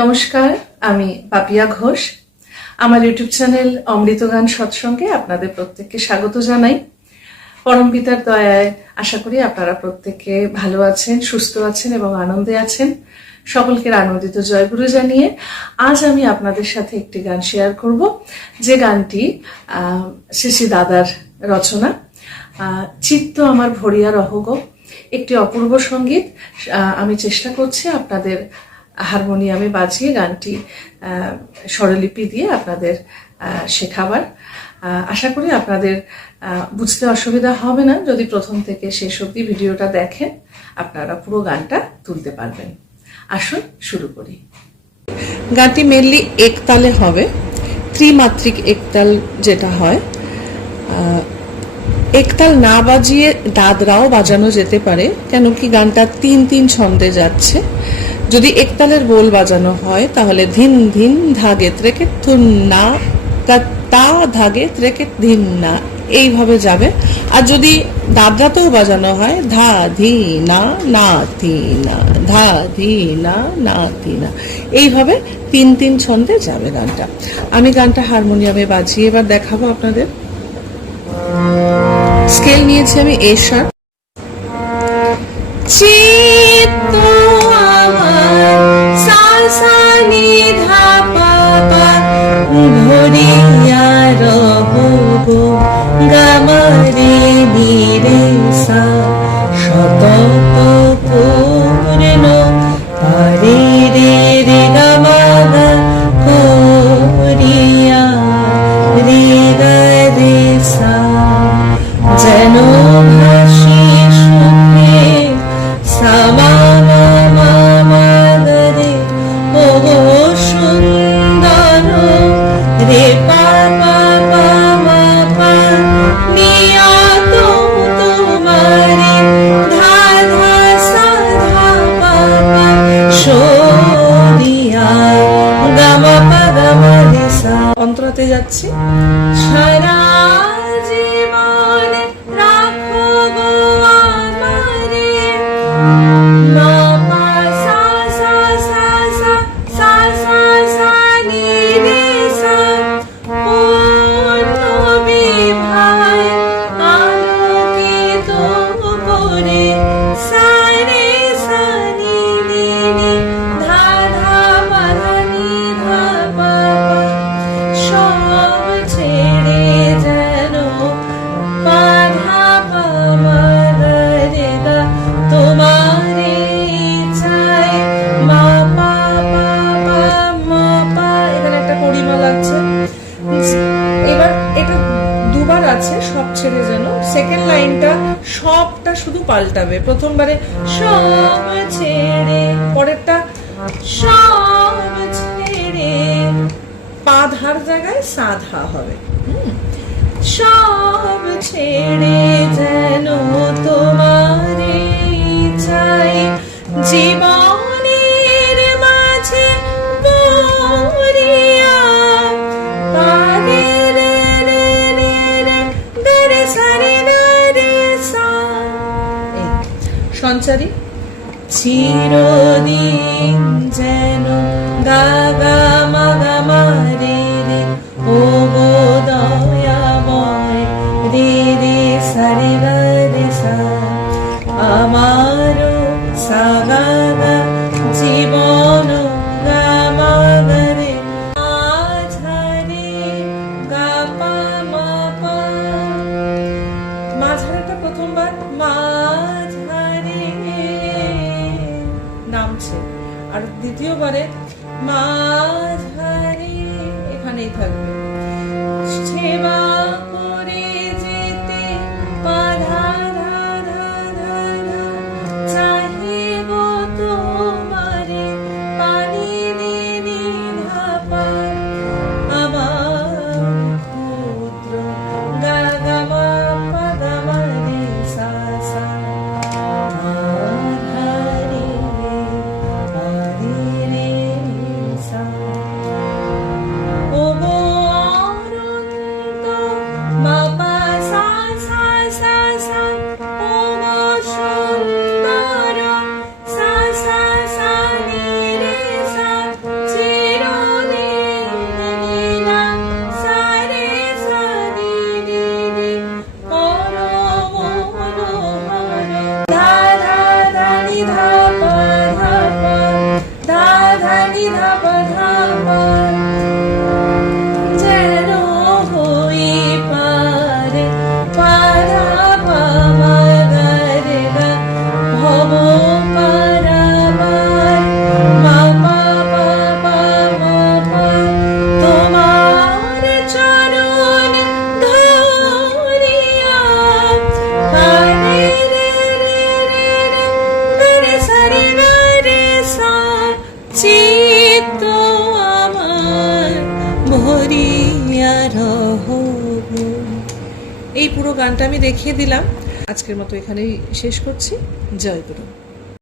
নমস্কার, আমি পাপিয়া ঘোষ। আমার ইউটিউব চ্যানেল অমৃত গান সৎসঙ্গে আপনাদের প্রত্যেককে স্বাগত জানাই। পরম পিতার দয়ায় আশা করি আপনারা প্রত্যেকে ভালো আছেন, সুস্থ আছেন এবং আনন্দে আছেন। সকলকে আনন্দিত জয়গুরু জানিয়ে আজ আমি আপনাদের সাথে একটি গান শেয়ার করব। যে গানটি শ্রী দাদার রচনা। চিত্ত আমার ভরিয়া রহগ। একটি অপূর্ব সংগীত। আমি চেষ্টা করছি আপনাদের হারমোনিয়ামে বাজিয়ে গানটি স্বরলিপি দিয়ে আপনাদের শেখাবার। আশা করি আপনাদের বুঝতে অসুবিধা হবে না যদি প্রথম থেকে শেষ অবধি ভিডিওটা দেখেন। আপনারা পুরো গানটা তুলতে পারবেন। আসুন, শুরু করি। গানটি মেনলি একতালে হবে। ত্রিমাত্রিক একতাল যেটা হয় একতাল না বাজিয়ে দাদরাও বাজানো যেতে পারে কেন কি গানটা তিন তিন ছন্দে যাচ্ছে। যদি একতালের বোল বাজানো হয়, তাহলে ধিন ধিন ধাগে ত্রেকে থুন না তা- ধাগে ত্রেকে ধিন না। এইভাবে যাবে। আর যদি দাদরাতেও বাজানো হয়, ধা ধি না না থি না, ধা ধি না না থি না। এইভাবে তিন তিন ছন্দে যাবে গানটা। আমি গানটা হারমোনিয়ামে বাজিয়ে এবার দেখাবো আপনাদের। স্কেল নিয়েছি আমি এ চিত্ত শত যাচ্ছি সবটা শুধু পাল্টাবে। প্রথমবারে সব ছেড়ে, পরেরটা সব ছেড়ে। পাধার জায়গায় সাধা হবে। সব ছেড়ে। চিরদিন যেন গাগা আর দ্বিতীয়বারে মাঝারে Freedom. এই পুরো গানটা আমি দেখিয়ে দিলাম। আজকের মতো এখানেই শেষ করছি। জয় গুরু।